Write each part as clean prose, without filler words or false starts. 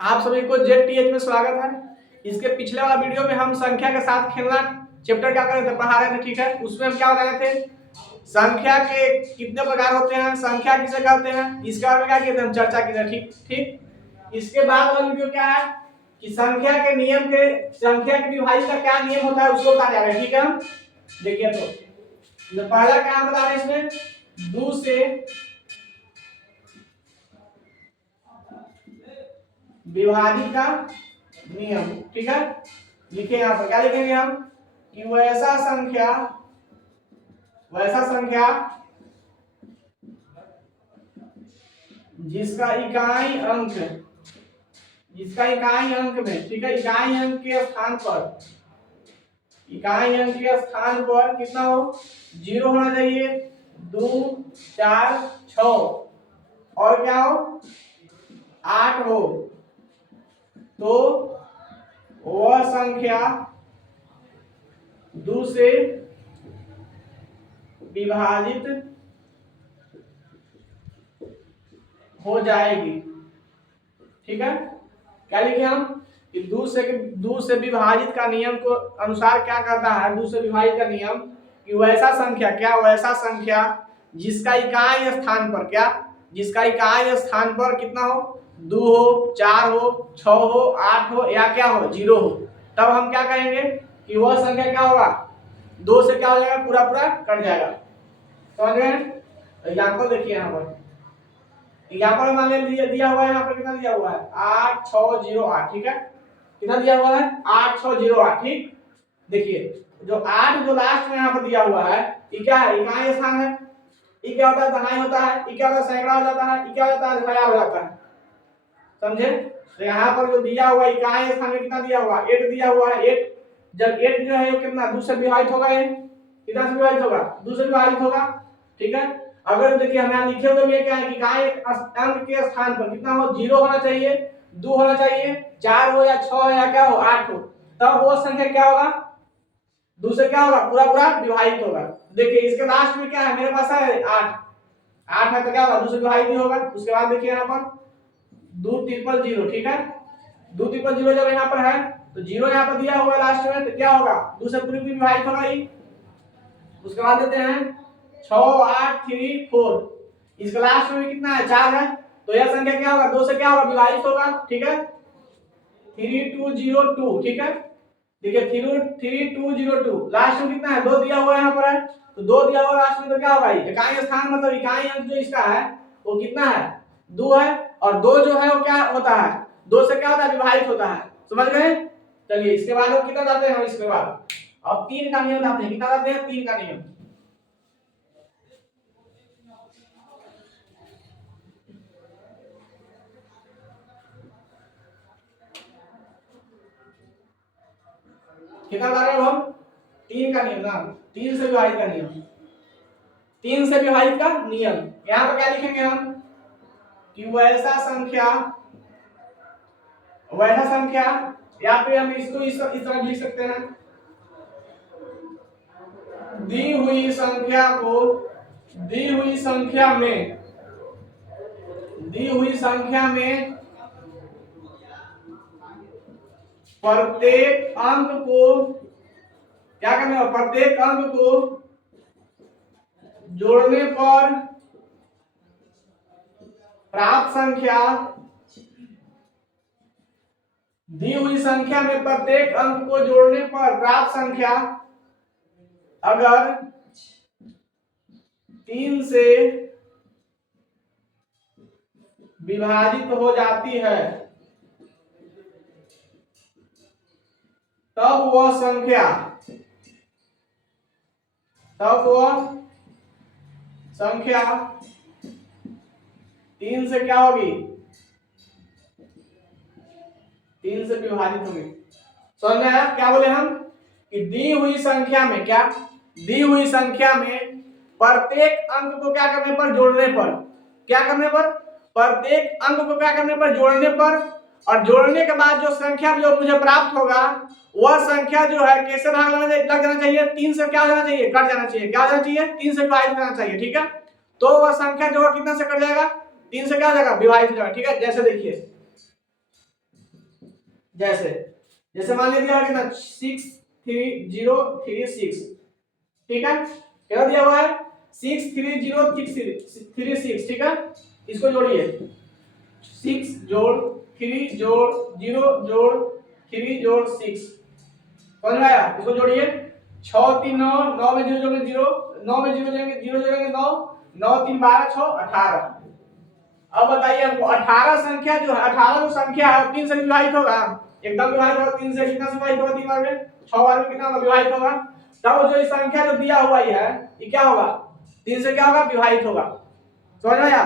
आप सभी को ZTH में स्वागत है। इसके पिछले वाला वीडियो में हम संख्या के साथ खेलना चैप्टर क्या कर रहे थे, पढ़ा रहे थे, ठीक है। उसमें हम क्या बता रहे थे, संख्या के कितने प्रकार होते हैं, संख्या किसे कहते हैं, इसके बारे में क्या किए थे, हम चर्चा की थी, ठीक। इसके बाद वाला वीडियो क्या है कि संख्या के नियम के, संख्या के विभाजन का क्या नियम होता है उसको बता रहे हैं, ठीक है। देखिए तो पहला क्या बता रहे हैं इसमें, 2 से विभाजित का नियम, ठीक है। लिखे यहां पर क्या लिखेंगे हम कि वैसा संख्या जिसका इकाई अंक में, ठीक है, इकाई अंक के स्थान पर कितना हो, 0 होना चाहिए, 2 4 6 और क्या हो 8 हो, तो वह संख्या 2 से विभाजित हो जाएगी, ठीक है। क्या लिखे हम कि 2 से विभाजित का नियम को अनुसार क्या करता है, 2 से विभाजित का नियम कि वैसा संख्या जिसका इकाई स्थान पर कितना हो, 2 हो, 4 हो, 6 हो, 8 हो या क्या हो 0 हो, तब हम क्या कहेंगे कि वह संख्या क्या होगा, 2 से क्या हो जाएगा, पूरा कट जाएगा। समझ गए। एग्जांपल देखिए यहाँ पर मान लीजिए दिया हुआ है, यहाँ पर कितना दिया हुआ है 8 6 0 8, ठीक है। कितना दिया हुआ है 8 6 0 8, ठीक। देखिए जो 8 जो लास्ट में यहाँ पर दिया हुआ है ये क्या है, इकाई स्थान है। ये क्या होता है, दहाई होता है, ये क्या होता है, सैकड़ा हो जाता है, ये क्या होता है, दहाई हो जाता है, समझे। तो यहाँ पर जो दिया हुआ इकाई स्थान में कितना दिया हुआ 8 दिया हुआ है, 8 जब 8 जो है ये कितना 2 से विभाजित होगा, ये कितना से विभाजित होगा, 2 से विभाजित होगा, ठीक है। अगर देखिए हमें लिखे हुए भी क्या है कि इकाई अंक के स्थान पर कितना हो, 0 होना चाहिए, 2 होना चाहिए, 4 हो या 6 हो या क्या हो 8 हो, तब वो संख्या क्या होगा, 2 से क्या होगा, पूरा विभाजित होगा। देखिए इसके लास्ट में क्या है, मेरे पास है 8 है, तो क्या होगा 2 से विभाजित होगा। उसके बाद देखिए यहाँ पर 2 ट्रिपल 0, ठीक है। 2 ट्रिपल 0 जब यहाँ पर है तो 0 यहाँ पर दिया हुआ लास्ट में, तो क्या होगा 2 से पूरी विभाजित होगा ही। उसके बाद देते हैं 6 8 3 4, इसके लास्ट में कितना है 4 है, तो यह संख्या क्या होगा 2 से क्या होगा विभाजित होगा, ठीक है। 3202, ठीक है। देखिए 3202 लास्ट में कितना है 2 दिया हुआ यहाँ पर है, तो 2 दिया हुआ लास्ट में, तो क्या होगा इकाई स्थान मतलब इकाई अंक जो इसका है वो कितना है 2 है, और 2 जो है वो क्या होता है 2 से क्या होता है विभाजित होता है, समझ गए। चलिए इसके बाद वो कितना जाते हैं हम, इसके बाद अब 3 का नियम जाते हैं, कितना जाते हैं 3 का नियम। कितना ला रहे हो हम 3 का नियम ना, 3 से विभाजित का नियम, 3 से विभाजित का नियम। यहाँ पर क्या लिखेंगे हम कि वैसा संख्या या फिर हम इसको इस तरह लिख सकते हैं, दी हुई संख्या में प्रत्येक अंक को क्या करना है, प्रत्येक अंक को जोड़ने पर प्राप्त संख्या, दी हुई संख्या में प्रत्येक अंक को जोड़ने पर प्राप्त संख्या अगर 3 से विभाजित हो जाती है तब वह संख्या 3 से क्या होगी, 3 से विभाजित होगी। समझ में आया क्या बोले हम कि दी हुई संख्या में प्रत्येक अंक को क्या करने पर, जोड़ने पर, प्रत्येक अंक को क्या करने पर, जोड़ने पर, और जोड़ने के बाद जो संख्या जो मुझे प्राप्त होगा वह संख्या जो है कैसे भाग लग जाना चाहिए, 3 से क्या हो जाना चाहिए, कट जाना चाहिए, क्या हो जाना चाहिए 3 से विभाजित करना चाहिए, ठीक है। तो वह संख्या जो है कितना से कट जाएगा, 3 से क्या हो जाएगा, विभाजित हो जाएगा। ठीक है, जैसे देखिए, जैसे जैसे मान लीजिए कितना 63036, ठीक है, क्या दिया हुआ है 63036, ठीक है, इसको जोड़िए 6 जोड़ 3 जोड़ 0 जोड़ 3 जोड़ 6, समझ में आया, इसको जोड़िए 6 3 9, 9 में 0 जोड़ेंगे 0, 9 में 0 जोड़ेंगे 0 जोड़ेंगे 9, 9 3 12 6 18। अब बताइए हमको 18 संख्या जो है, 18 जो संख्या है 3 से विभाजित होगा, एकदम विभाजित होगा, 3 से कितना से विभाजित होगा, 3 बार में 6 बार में कितना विभाजित होगा, तब जो संख्या जो दिया हुआ है ये क्या होगा, 3 से क्या होगा, विभाजित होगा। समझ में आया,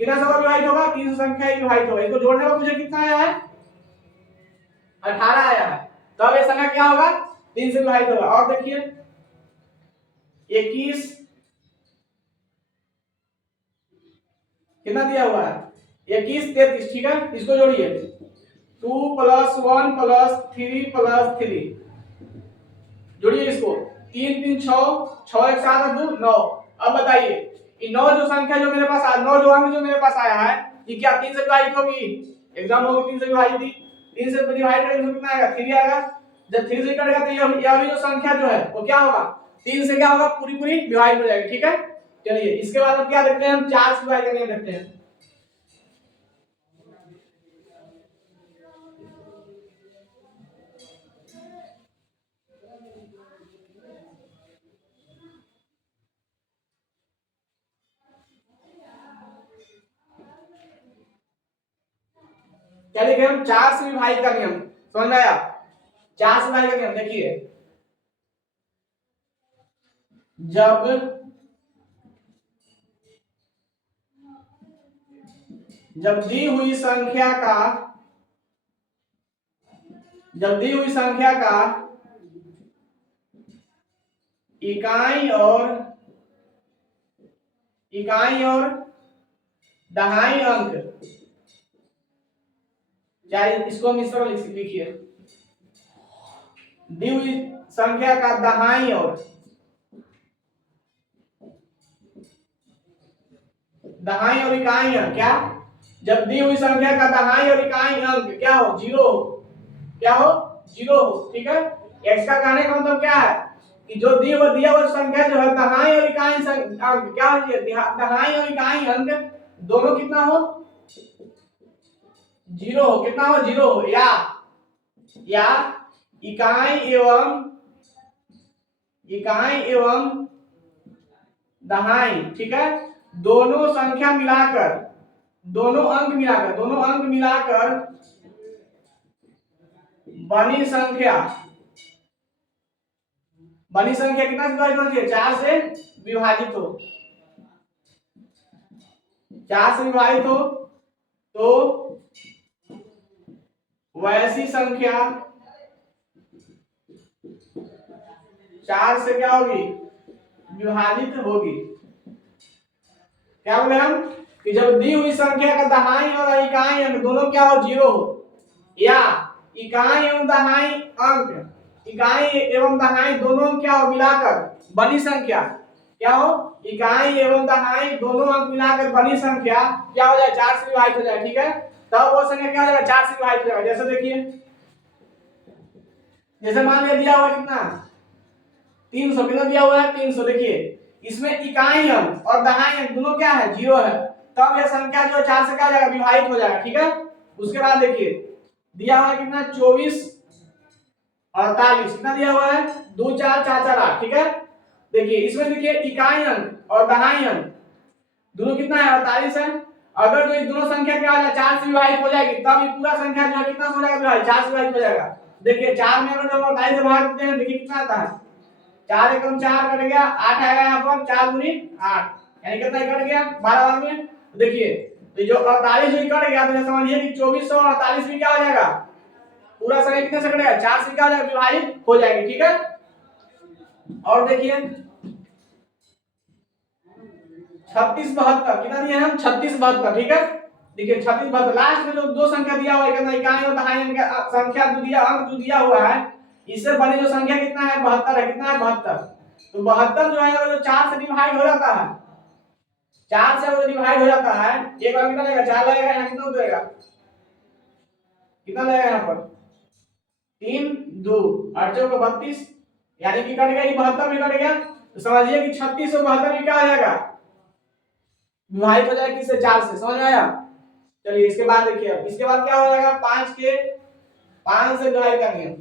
कितना से विभाजित होगा, 3 से संख्या विभाजित होगा। इसको जोड़ने पर मुझे कितना आया है, 18 आया है, तब ये संख्या क्या होगा, 3 से विभाजित होगा। और देखिए 21 कितना दिया हुआ है, 21 33, ठीक है, इसको जोड़िए 2 + 1 + 3 + 3, जोड़िए इसको 3 3 6, 6 1 7 2 9। अब बताइए ये 9 जो संख्या जो मेरे पास आया, 9 जो अंक जो मेरे पास आया है, ये क्या 3 से विभाजित होगी, एग्जाम होगी 3 से विभाजित थी, 3 से डिवाइड करेंगे तो कितना आएगा, 3 आएगा। जब 3 से कटेगा तो यह भी जो संख्या जो है वो क्या होगा, 3 से क्या होगा, पूरी पूरी विभाजित हो जाएगी। ठीक है, चलिए इसके बाद हम क्या देखते हैं, हम 4 से विभाजित करके देखते हैं। क्या लिखे हम, 4 से विभाजित का नियम, समझ में आया, 4 से विभाजित का नियम। देखिए जब दी हुई संख्या का इकाई और दहाई अंक, चाहे इसको हम इस तरह लिखिए, दी हुई संख्या का दहाई और इकाई अंक, क्या, जब दी हुई संख्या का दहाई और इकाई अंक क्या हो, 0 हो, क्या हो, 0 हो। ठीक है, x का कहने का मतलब क्या है कि जो दिया हुआ संख्या जो है दहाई और इकाई अंक क्या हो, दहाई और इकाई अंक दोनों कितना हो, 0 हो, कितना हो, 0 हो, या इकाई एवं दहाई, ठीक है, दोनों संख्या मिलाकर, दोनों अंक मिलाकर बनी संख्या कितना से विभाजित होनी चाहिए, 4 से विभाजित हो, 4 से विभाजित हो तो वैसी संख्या 4 से क्या होगी, विभाजित होगी। क्या बोले हम कि जब दी हुई संख्या का दहाई और इकाई अंक दोनों क्या हो, 0 हो, या इकाई एवं दहाई अंक, इकाई एवं दहाई दोनों क्या हो मिलाकर बनी संख्या, क्या हो, इकाई एवं दहाई दोनों अंक मिलाकर बनी संख्या क्या हो जाए, 4 से विभाजित हो जाए। ठीक है, तब वो संख्या क्या हो जाएगा, 4 से विभाजित हो जाएगा। जैसे देखिए, जैसे मान लिया दिया हुआ कितना 300, कितना दिया हुआ है 300, देखिए इसमें इकाई अंक और दहाई अंक दोनों क्या है, 0 है, तब यह संख्या जो 4 से क्या हो जाएगा, विभाजित हो जाएगा। ठीक है, उसके बाद देखिए दिया हुआ है कितना 24 48, कितना दिया हुआ है 2 4 4 4 8। ठीक है, देखिए इसमें देखिए इकाई अंक और दहाई अंक दोनों कितना है, 48 है। अगर जो ये दोनों संख्या क्या हो जाए 4 से विभाजित हो जाएगी, तब ये पूरा संख्या जो है कितना हो जाएगा, विभाजित 4 से विभाजित हो जाएगा। देखिए 4 में अगर हम 48 से भाग देते हैं, देखिए कितना आता है, 4 एकम 4 कट गया, 8 आएगा यहाँ पर, 4 दूनी 8, यानी कितना कट गया 12 बार में। देखिए तो जो 48 जो कट गया तो समझिए कि 2448 भी क्या हो जाएगा, पूरा संख्या कितने से कटेगा, 4 से क्या हो जाएगा, विभाजित हो जाएगी। ठीक है, और देखिए 36 72, कितना दिया है हम 36 72। ठीक है, देखिए 36 72, लास्ट में जो दो संख्या दिया हुआ है कितना, इकाई और दहाई अंक संख्या जो दिया, अंक जो दिया हुआ है, इससे बनी जो संख्या कितना है 72 है, कितना है 72। तो 72 जो है वो 4 से डिवाइड हो जाता है, 4 से अगर डिवाइड हो जाता है एक बार कितना लगेगा 4 लगेगा, यहाँ कितना लगेगा, कितना लगेगा यहाँ पर 3 2 8 चौक 32, यानी कि कट गया, ये 72 भी कट गया, तो समझिए कि 36 और 72 क्या हो जाएगा, विभाजित हो जाएगा किससे 4 से, समझ में आया। चलिए इसके बाद देखिए, इसके बाद क्या हो जाएगा 5 से डिवाइड करेंगे,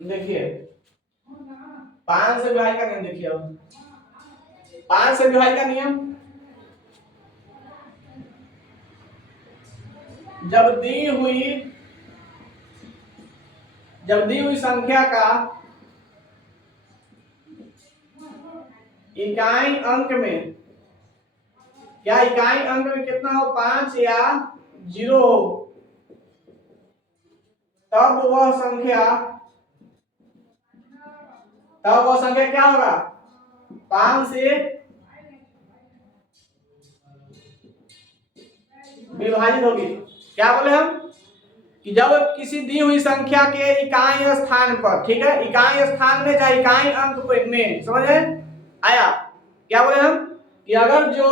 देखिए 5 से विभाजित का नियम देखिए, अब 5 से विभाजित का नियम, जब दी हुई संख्या का इकाई अंक में, क्या इकाई अंक में कितना हो 5 या 0 हो, तब वह संख्या क्या होगा 5 से विभाजित होगी। क्या बोले हम कि जब किसी दी हुई संख्या के इकाई स्थान पर, ठीक है, इकाई स्थान में चाहे इकाई अंक में, समझ आया, क्या बोले हम कि अगर जो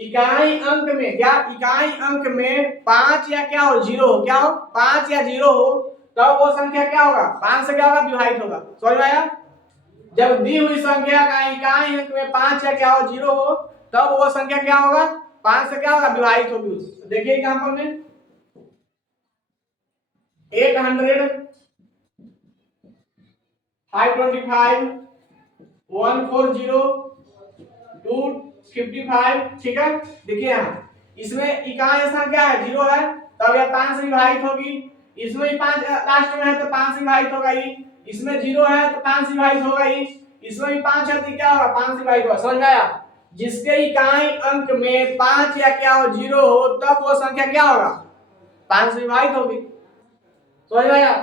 इकाई अंक में, क्या इकाई अंक में 5 या क्या हो 0 हो, क्या हो 5 या 0 हो, तब वो संख्या क्या होगा 5 से क्या होगा विभाजित होगा, समझ में आया। जब दी हुई संख्या का इकाई अंक में 5 या क्या हो 0 हो, तब वो संख्या क्या होगा 5 से क्या होगा विभाजित होगी। देखिए एग्जांपल में 800 525 140 255, ठीक है। देखिए यहाँ इसमें इकाई स्थान क्या है 0 है, तब यह 5 से विभाजित होगी, इसमें भी 5 लास्ट में है तो 5 से विभाजित होगा ही, इसमें 0 है तो 5 से विभाजित होगा ही, इसमें भी 5 है तो क्या होगा 5 से विभाजित होगा, समझ में आया। जिसके इकाई अंक में 5 या क्या हो 0 हो, तब वो संख्या क्या होगा 5 से विभाजित होगी, समझ में आया।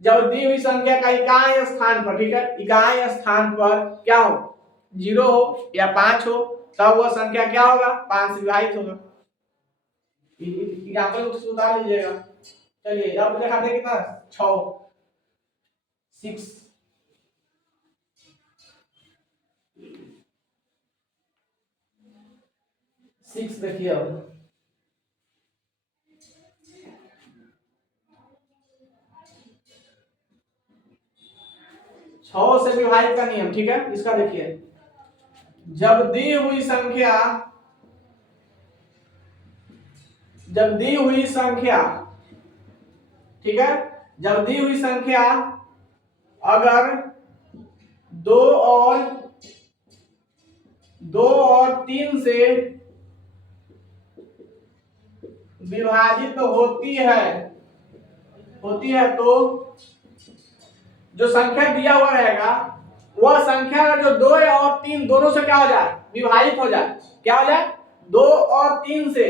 जब दी हुई संख्या का इकाई स्थान पर, ठीक है, इकाई स्थान पर क्या हो 0 हो या 5 हो, तब वो संख्या क्या होगा 5 से विभाजित होगा। एग्जांपल को सुधार लीजिएगा। चलिए अब दिखाते हैं कितना 6 देखिए, अब 6 से विभाजित का नियम, ठीक है, इसका देखिए, जब दी हुई संख्या, ठीक है, जब दी हुई संख्या अगर 2 और 3 से विभाजित होती है तो जो संख्या दिया हुआ रहेगा वह संख्या जो 2 और 3 दोनों से क्या हो जाए विभाजित हो जाए, क्या हो जाए 2 और 3 से,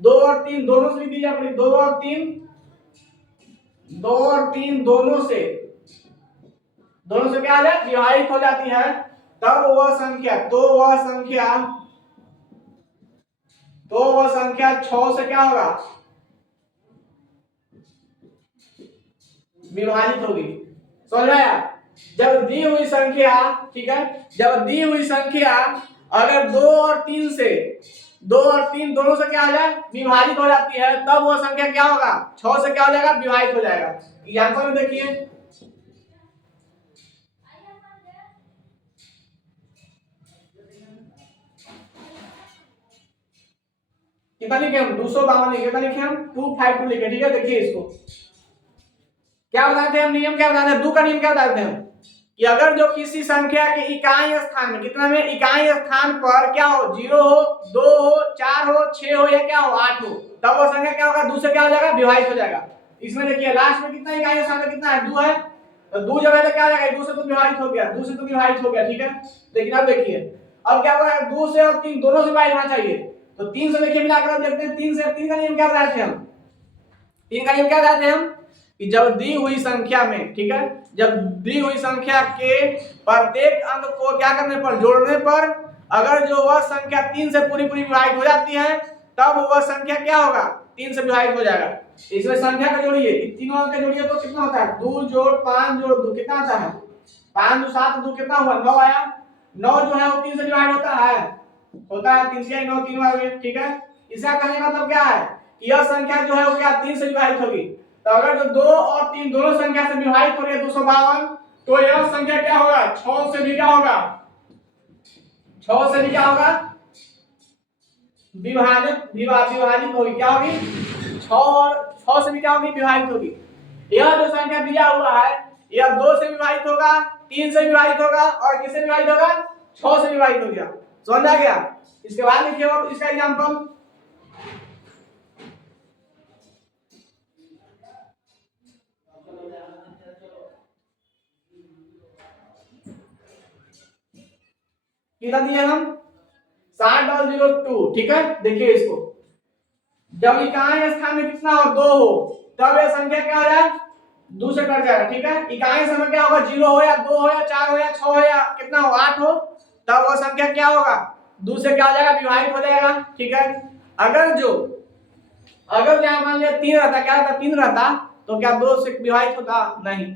2 और 3 दोनों से दी जाए, 2 और 3 दोनों से क्या हो जाए विभाजित हो जाती है, तब वह संख्या तो वह संख्या 6 से क्या होगा विभाजित होगी, समझ में आया। जब दी हुई संख्या, ठीक है, जब दी हुई संख्या अगर 2 और 3 दोनों से क्या हो जाए विभाजित हो जाती है, तब वो संख्या क्या होगा 6 से क्या हो जाएगा विभाजित हो जाएगा। एग्जांपल में देखिए, कितना लिखे हम 252 लिखे, कितना लिखे हम 252 लिखे, ठीक है। देखिए इसको क्या बताते हैं हम, नियम क्या बताते हैं, 2 का नियम क्या बताते हैं कि अगर जो किसी संख्या के इकाई स्थान में, कितना में इकाई स्थान पर क्या हो 0 हो 2 हो 4 हो 6 हो या क्या हो 8 हो, तब वो संख्या क्या होगा 2 से क्या हो जाएगा विभाजित हो जाएगा। इसमें देखिए लास्ट में कितना इकाई स्थान में कितना है 2 है, तो 2 जगह पे क्या हो जाएगा 2 से तो विभाजित हो गया, 2 से तो विभाजित हो गया, ठीक है। लेकिन अब देखिए अब क्या होगा 2 से और 3 दोनों से विभाजित होना चाहिए, तो 3 से देखिए मिलाकर देखते हैं 3 से 3 का नियम क्या बताते हैं हम, 3 का नियम क्या बताते हैं हम कि जब दी हुई संख्या में, ठीक है, जब दी हुई संख्या के प्रत्येक अंक को क्या करने पर जोड़ने पर अगर जो वह संख्या 3 से पूरी पूरी विभाजित हो जाती है तब वह संख्या क्या होगा, 3 से विभाजित हो जाएगा। इसमें संख्या का जोड़िए, तीनों अंक का जोड़िए तो कितना होता है, 2 जोड़ 5 जोड़ 2 कितना आता है, 5 2 7 2 कितना हुआ, 9 आया। 9 जो है वो 3 से डिवाइड होता है 3 से 9 3 बार में, ठीक है। इसका कहने का मतलब क्या है कि यह संख्या जो है वो क्या 3 से विभाजित होगी। तो अगर जो 2 और 3 दोनों संख्या से विभाजित हो रही है 252, तो यह संख्या क्या होगा, 6 से भी क्या होगा, 6 से भी क्या होगा, विभाजित होगी। क्या होगी, 6 से भी क्या होगी, विभाजित होगी। यह जो संख्या दिया हुआ है यह 2 से विभाजित होगा, 3 से विभाजित होगा और किससे विभाजित होगा, 6 से विभाजित हो गया। समझ आ गया। इसके बाद लिखिए और इसका एग्जांपल, कितना दिया हम 6002, ठीक है। देखिए इसको, जब इकाई स्थान में कितना हो, 2 हो, तब यह संख्या क्या हो जाए, 2 से कट जाएगा, ठीक है। इकाई समय क्या होगा, 0 हो या 2 हो या 4 हो या 6 हो या कितना हो, 8 हो, तब वह संख्या क्या होगा, 2 से क्या हो जाएगा, विभाजित हो जाएगा, ठीक है। अगर यहाँ मान लिया 3 रहता, क्या रहता, 3 रहता, तो क्या 2 से विभाजित होता, नहीं,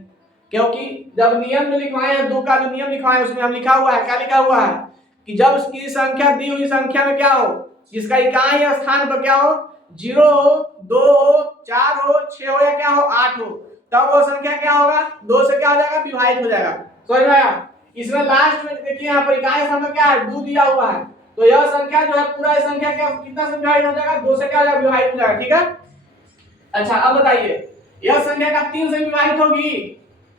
क्योंकि जब नियम में लिखवाए हैं 2 का जो नियम लिखवाए उसमें हम लिखा हुआ है, क्या लिखा हुआ है कि जब उसकी संख्या दी हुई संख्या में क्या हो, जिसका इकाई या स्थान पर क्या हो, 0 हो, 2 हो, 4 हो, 6 हो या क्या हो, 8 हो, तब वो संख्या क्या होगा, 2 से क्या हो जाएगा, विभाजित हो जाएगा। समझ में आया। इसमें लास्ट में देखिए यहाँ पर इकाई स्थान में क्या है, 2 दिया हुआ है, तो यह संख्या जो है पूरा संख्या क्या कितना से विभाजित हो जाएगा, 2 से क्या हो जाएगा, विभाजित हो जाएगा, ठीक है। अच्छा अब बताइए, यह संख्या का 3 से विभाजित होगी,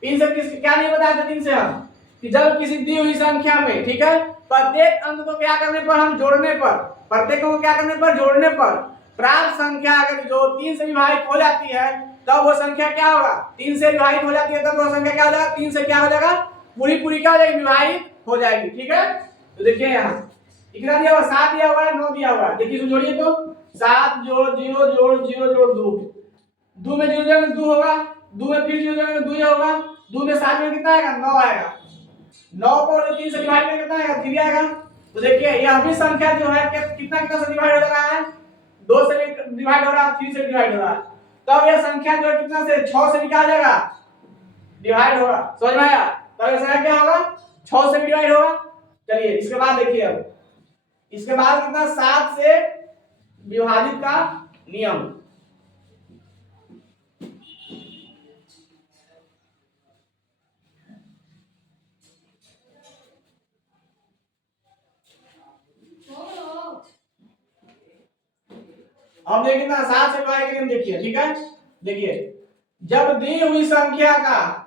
3 से किस क्या नहीं बताया था, 3 से हम कि जब किसी दी हुई संख्या में, ठीक है, प्रत्येक अंक को क्या करने पर, हम जोड़ने पर, प्रत्येक को क्या करने पर, जोड़ने पर प्राप्त संख्या अगर जो 3 से विभाजित हो जाती है तब वो संख्या क्या होगा, 3 से विभाजित हो जाती है तब वो संख्या क्या हो जाएगा, 3 से क्या हो जाएगा, पूरी पूरी क्या हो जाएगी, विभाजित हो जाएगी, ठीक है। तो देखिए यहाँ कितना दिया हुआ, 7 दिया हुआ है, 9 दिया हुआ है। देखिए इसको जोड़िए तो 7 जोड़ 0 जोड़ 0 जोड़ 2, 2 में 0 जोड़ेंगे 2 होगा, 2 में फिर 0 जोड़ेंगे 2 ही होगा, 2 में 7 में कितना आएगा, 9 आएगा, 9 को 3 से डिवाइड करके कितना आएगा, 3 आएगा। तो देखिए यह भी संख्या जो है कितना कितना से डिवाइड हो रहा है, 2 से डिवाइड हो रहा है, 3 से डिवाइड हो रहा है, तब यह संख्या जो है कितना से 6 से क्या आ जाएगा, डिवाइड होगा। समझ में आया। तब यह संख्या क्या होगा, 6 से डिवाइड होगा। चलिए इसके बाद देखिए, अब इसके बाद कितना, 7 से विभाजित का नियम, अब देखिए ना 7 से विभाजित का नियम देखिए, ठीक है। देखिए जब दी हुई संख्या का,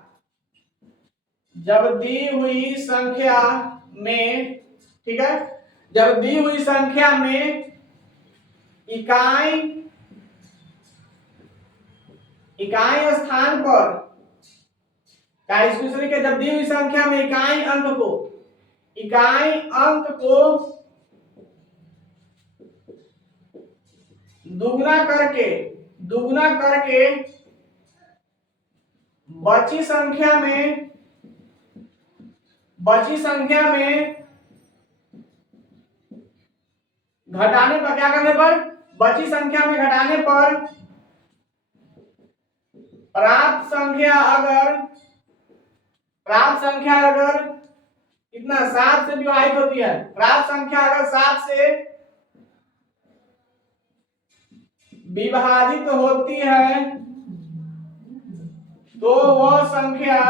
जब दी हुई संख्या में, ठीक है, जब दी हुई संख्या में इकाई स्थान पर, जब दी हुई संख्या में इकाई अंक को दुगुना करके बची संख्या में घटाने पर, क्या करने पर, बची संख्या में घटाने पर प्राप्त संख्या अगर कितना 7 से विभाजित होती है, प्राप्त संख्या अगर 7 से विभाजित होती है तो वह संख्या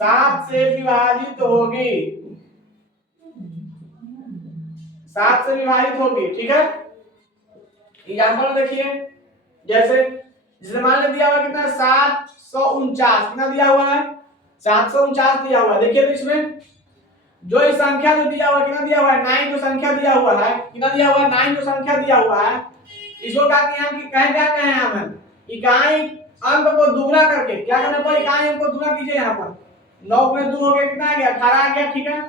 7 से विभाजित होगी, 7 से विभाजित होगी, ठीक है। एग्जाम्पल देखिए, जैसे मान लीजिए दिया हुआ कितना 749, कितना दिया हुआ है, 749 दिया हुआ है। देखिए तो इसमें जो इस संख्या जो दिया हुआ कितना दिया हुआ है, 9 जो संख्या दिया हुआ है, कितना दिया हुआ है, 9 जो संख्या दिया हुआ है, इसको क्या कहें हम, इकाई अंक को दुगना करके, क्या करने पर, इकाई अंक को दुगना कीजिए, यहाँ पर 9 में 2 हो गया, कितना आ गया, 18 आ गया, ठीक है।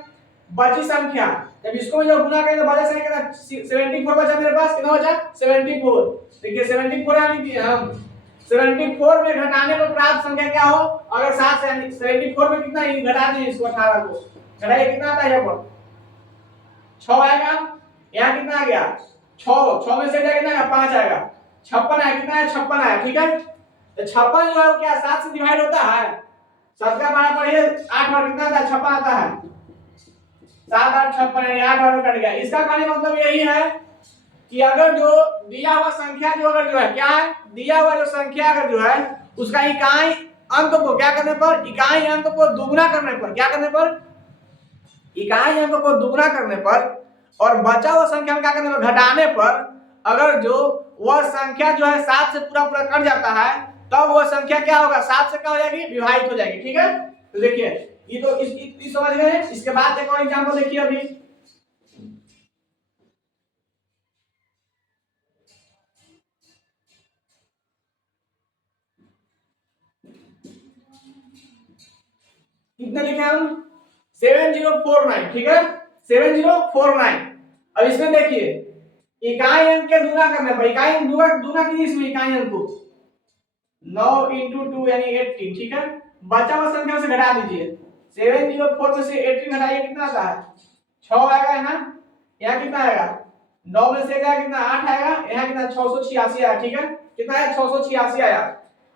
बची संख्या, जब इसको जब गुना करें तो बचा संख्या 74 बचा मेरे पास, कितना बचा 74। देखिए 74 आ लीजिए हम, 74 में घटाने पर प्राप्त संख्या क्या हो, अगर 7 से 74 में कितना घटा दें इसको 18 को, घटाइए कितना आता है यहाँ पर 6 आएगा। यहाँ कितना आ गया 6, 6 में से कितना आएगा 5 आएगा। 56 आया, कितना है 56 आया, ठीक है। तो 56 जो है वो क्या 7 से डिवाइड होता है। 7 का बारह पढ़िए 8 बार कितना आता है 56 आता है। 7 8 56 यानी 8 बार कट गया। इसका कहने का मतलब यही है कि अगर जो दिया हुआ संख्या जो अगर जो है क्या है, दिया हुआ जो संख्या अगर जो है उसका इकाई अंक को क्या करने पर, इकाई अंक को दुगना करने पर, क्या करने पर, इकाई अंक को दुगना करने पर और बचा हुआ संख्या में क्या करने पर, घटाने पर, अगर जो वह संख्या जो है 7 से पूरा पूरा कट जाता है तब वह संख्या क्या होगा 7 से क्या हो जाएगी, विभाजित हो जाएगी, ठीक है। तो देखिए ये तो इस समझ गए। इसके बाद एक और एग्जांपल देखिए अभी, कितने लिखे हम 7049, ठीक है 7049। अब इसमें देखिए इकाई अंक के दुगना करने पर, इकाई अंक दुगना कीजिए इसमें इकाई अंक को 9 इंटू 2 यानी 18, ठीक है। बचा हुआ संख्या से घटा दीजिए 704 में से 18 घटाइए कितना आता है 6 आएगा यहाँ। यहाँ कितना आएगा 9 में से क्या कितना 8 आएगा। यहाँ कितना 686 आया, ठीक है। कितना है 686 आया।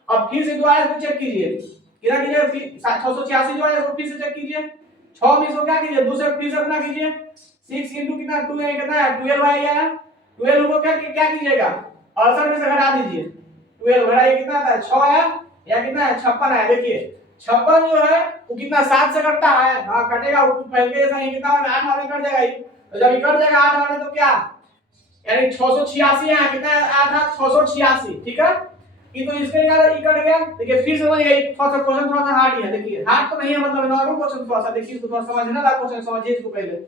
अब फिर से दोबारा इसको चेक कीजिए कितना कीजिए 686 जो है इसको फिर से चेक कीजिए 6 में इसको क्या कीजिए दूसरे फिर से अपना कीजिए 6 इंटू कितना 2 यानी कितना है 12 आएगा। 12 को क्या कीजिएगा 68 में से घटा दीजिए 12 घटाइए कितना आता है 6 आया। या कितना है 56 आया। देखिए 56 जो है वो कितना 7 से कटता है, हाँ कटेगा वो पहले जैसा ही कितना 8 वाले कट जाएगा। तो जब ये कट जाएगा 8 वाले तो क्या यानी 686 है, कितना आया था 686, ठीक है। ये तो इसके क्या ये कट गया। देखिए फिर समझ गए थोड़ा सा क्वेश्चन थोड़ा सा हार्ड ही है। देखिए हार्ड तो नहीं है मतलब नॉर्मल क्वेश्चन थोड़ा सा देखिए इसको थोड़ा समझना ला क्वेश्चन समझिए इसको पहले।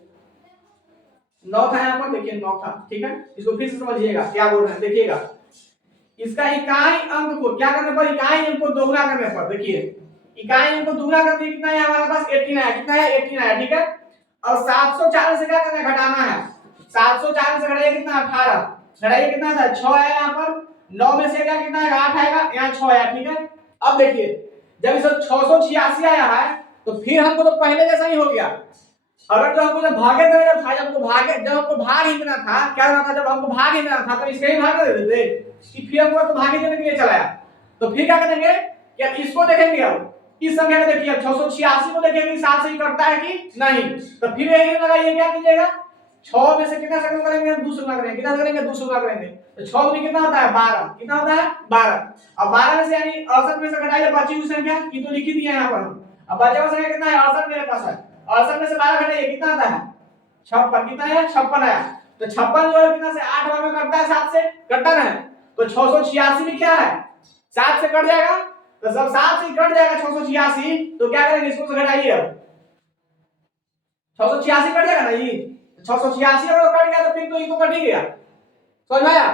9 था यहाँ पर देखिए 9 था, ठीक है। इसको फिर से समझिएगा क्या बोल रहे हैं देखिएगा। इसका इकाई अंक को क्या करने पर, इकाई अंक को दोगुना करने पर, देखिए इकाई अंक को दोगुना करके कितना है हमारे पास 18 आया, कितना है 18 आया, ठीक है। और 704 से क्या करना है घटाना है 704 से घटाइए कितना 18 घटाइए कितना था 6 आया यहाँ पर। 9 में से क्या कितना है 8 आएगा, यहाँ 6 आया, ठीक है। अब देखिए जब इस 686 आया है तो फिर हमको तो पहले जैसा ही हो गया। अगर जो हमको जब भागे थे जब हमको भाग ही देना था, क्या करना था जब हमको भाग ही देना था तो इसके ही भाग दे देते कि फिर हमको तो भाग ही देने के लिए चलाया। तो फिर क्या करेंगे कि अब इसको देखेंगे, अब इस संख्या को देखिए 686 को देखेंगे 7 से ही कटता है कि नहीं। तो फिर यही लगाइए क्या कीजिएगा 6 में से कितना से करेंगे 2 से गुणा करेंगे, कितना करेंगे 2 से गुणा करेंगे। तो 6 में कितना होता है 12, कितना होता है 12। अब 12 में से यानी 68 में से घटाइए बची हुई संख्या, ये तो लिखी दी है यहाँ पर। अब बचा हुआ संख्या कितना है 68 मेरे पास है। 68 में से 12 घटाइए कितना आता है 56, कितना है 56 आया। तो 56 जो है कितना से 8 बार में कटता है 7 से कटता है। तो 686 भी क्या है 7 से कट जाएगा। तो जब 7 से कट जाएगा 686 तो क्या करेंगे इसको से घटाइए। अब 686 कट जाएगा ना ये 686 अगर कट गया तो फिर तो ये तो कट ही गया, समझ में आया।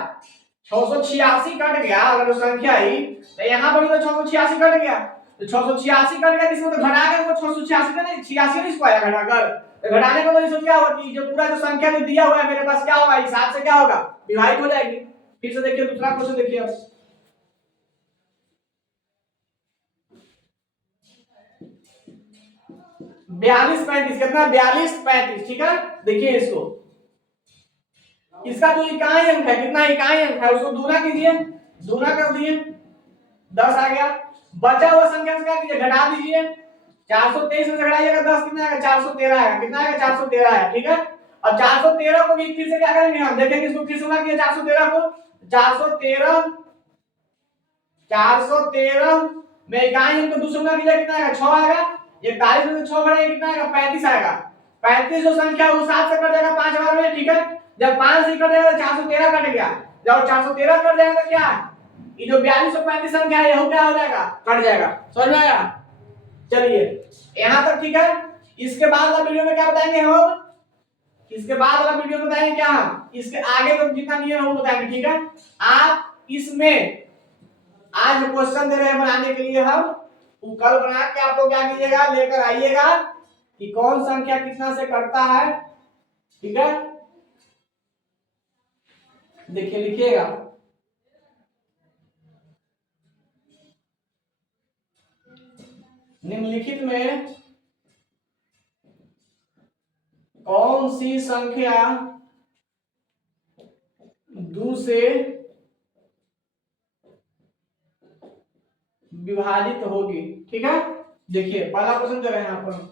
686 कट गया अगर संख्या ही तो यहाँ पर भी तो 686 कट गया। तो 686 कट गया इसमें तो घटा के वो 686 का नहीं 86 नहीं इसको आया घटाकर। तो घटाने का तो इसको क्या होगा कि जो पूरा जो संख्या जो दिया हुआ है मेरे पास क्या होगा इस 7 से क्या होगा विभाजित हो जाएगी। फिर से देखिए दूसरा क्वेश्चन देखिए अब 42 35 कितना 42 35, ठीक है। देखिए इसको इसका जो इकाई अंक है कितना इकाई अंक है उसको दूना कीजिए, दूना कर दिए 10 आ गया। बचा हुआ संख्या से क्या कीजिए घटा दीजिए 423 में से घटाइएगा 10 कितना आएगा 413 आएगा, कितना आएगा 413 आया, ठीक है। और 413 को भी फिर से क्या करेंगे हम देखेंगे इसको फिर से गुणा किया 413 को 413 में इकाई अंक को दूसरा गुणा कीजिए कितना आएगा 6 आएगा। 41 में से 6 घटाइए कितना आएगा 35 आएगा। 35 जो संख्या है वो 7 से कट जाएगा 5 बार में, ठीक है। जब 5 से कट जाएगा तो 413 कट गया। जब 413 कट जाएगा तो क्या ये जो 42 और 35 संख्या है ये क्या हो जाएगा कट जाएगा, समझ में आया। चलिए यहां तक ठीक है। इसके बाद वाला वीडियो में क्या बताएंगे हम, इसके बाद वाला वीडियो में बताएंगे क्या हम इसके आगे जो जितना नियम है वो बताएंगे, ठीक है। आप इसमें आज क्वेश्चन दे रहे हैं बनाने के लिए हम वो कल बना के आपको क्या कीजिएगा लेकर आइएगा कि कौन संख्या कितना से कटता है, ठीक है। देखिए लिखिएगा निम्नलिखित में कौन सी संख्या 2 से विभाजित होगी। ठीक है, देखिए पहला क्वेश्चन दे रहे हैं यहाँ पर।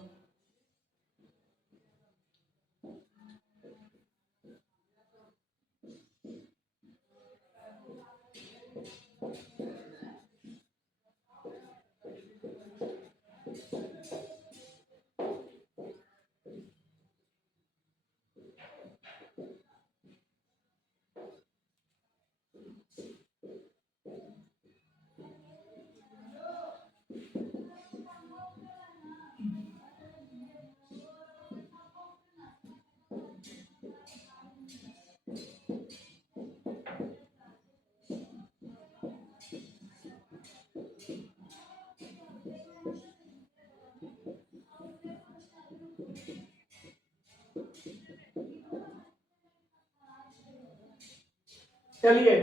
चलिए,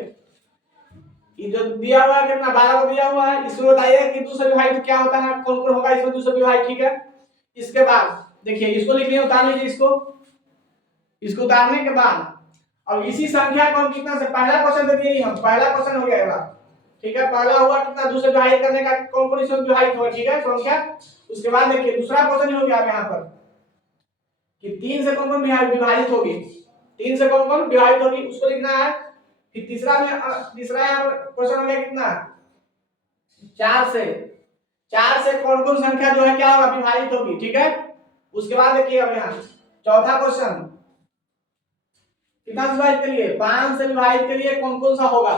ये जो दिया हुआ है कितना 12 को दिया हुआ है, इसमें बताइए कि 2 से विभाजित क्या होता है, कौन कौन होगा इसमें 2 से विभाजित। ठीक है, इसके बाद देखिए इसको लिख लिया, उतार लीजिए इसको उतारने के बाद अब इसी संख्या को हम कितना से, पहला क्वेश्चन दे दिए हम, पहला क्वेश्चन हो गया ये बात। ठीक है, पहला हुआ कितना 2 से विभाजित करने का, कौन कौन इसमें विभाजित होगा। ठीक है, संख्या। उसके बाद देखिए दूसरा क्वेश्चन हो गया यहाँ पर कि 3 से कौन कौन विभाजित होगी, 3 से कौन कौन विभाजित होगी उसको लिखना है। फिर तीसरा यहाँ क्वेश्चन हो गया कितना 4 से कौन कौन संख्या जो है क्या होगा विभाजित होगी। ठीक है, उसके बाद देखिए अब यहाँ चौथा क्वेश्चन कितना विभाजित के लिए, 5 से विभाजित के लिए कौन कौन सा होगा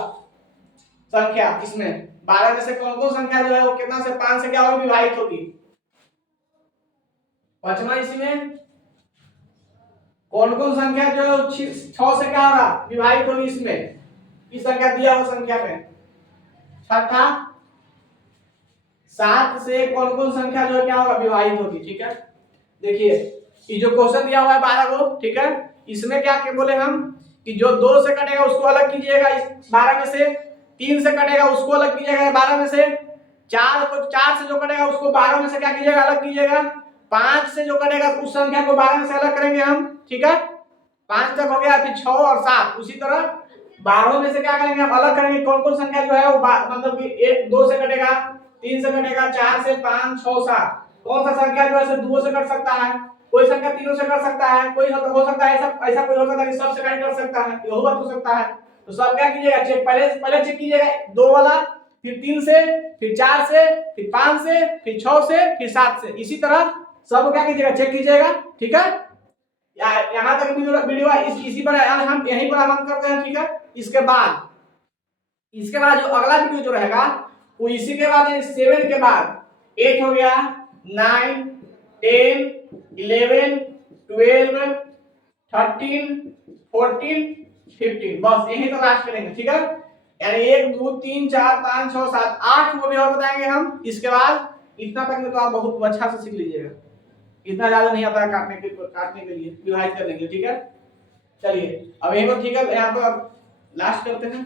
संख्या, इसमें 12 में से कौन कौन संख्या जो है वो कितना से 5 से क्या होगी विभाजित होगी। पांचवा इसमें कौन कौन संख्या जो 6 से क्या होगा विभाजित होगी, इसमें इस संख्या दिया हुआ संख्या में। छठा 7 से कौन कौन संख्या जो है क्या होगा विभाजित होगी। ठीक है, देखिए ये जो क्वेश्चन दिया हुआ है 12 को। ठीक है, इसमें क्या बोले हम कि जो 2 से कटेगा उसको अलग कीजिएगा इस 12 में से, 3 से कटेगा उसको अलग कीजिएगा 12 में से, 4 से जो कटेगा उसको 12 में से क्या कीजिएगा अलग कीजिएगा, 5 से जो कटेगा उस संख्या को 12 में से अलग करेंगे हम। ठीक है, 5 तक हो गया, फिर 6 और 7 उसी तरह 12 में से क्या करेंगे हम अलग करेंगे, कौन कौन संख्या जो है वो मतलब कि 1 2 से कटेगा, 3 से कटेगा, 4 से 5 6 7, कौन सा संख्या जो है 2 से कट सकता है, कोई संख्या 3 से कट सकता है, कोई हो सकता है ऐसा कोई हो सकता है कि सब से कट कर सकता है, ये बात हो सकता है। तो सब क्या कीजिएगा चेक, पहले चेक कीजिएगा 2 वाला, फिर 3 से, फिर 4 से, फिर 5 से, फिर 6 से, फिर 7 से, इसी तरह सब क्या कीजिएगा चेक कीजिएगा। ठीक है, यहाँ तक वीडियो इसी पर हम यहीं पर आरंभ करते हैं। ठीक है, इसके बाद जो अगला वीडियो जो रहेगा वो इसी के बाद 7 के बाद 8 हो गया, 9 10 11 12 13 14 15, बस यही तो लास्ट करेंगे। ठीक है, यानी 1 2 3 4 5 6 7 8 को भी और बताएंगे हम। इसके बाद इतना तक में तो आप बहुत अच्छा से सीख लीजिएगा, इतना ज्यादा नहीं आता है काटने के लिए, विभाजित करने के लिए। ठीक है, चलिए अब यही पर। ठीक है, यहाँ पर लास्ट करते हैं।